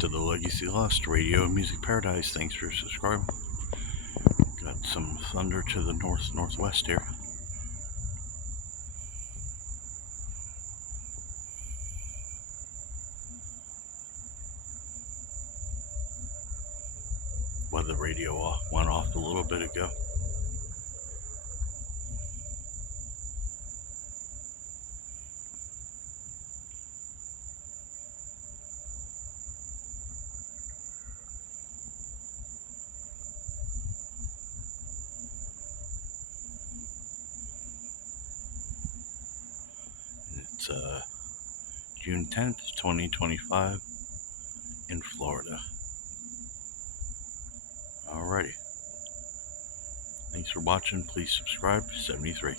to the Legacy Lost Radio and Music Paradise. Thanks for subscribing. Got some thunder to the northwest here. Weather radio went off a little bit ago. It's June 10th, 2025 in Florida. Alrighty. Thanks for watching. Please subscribe. 73.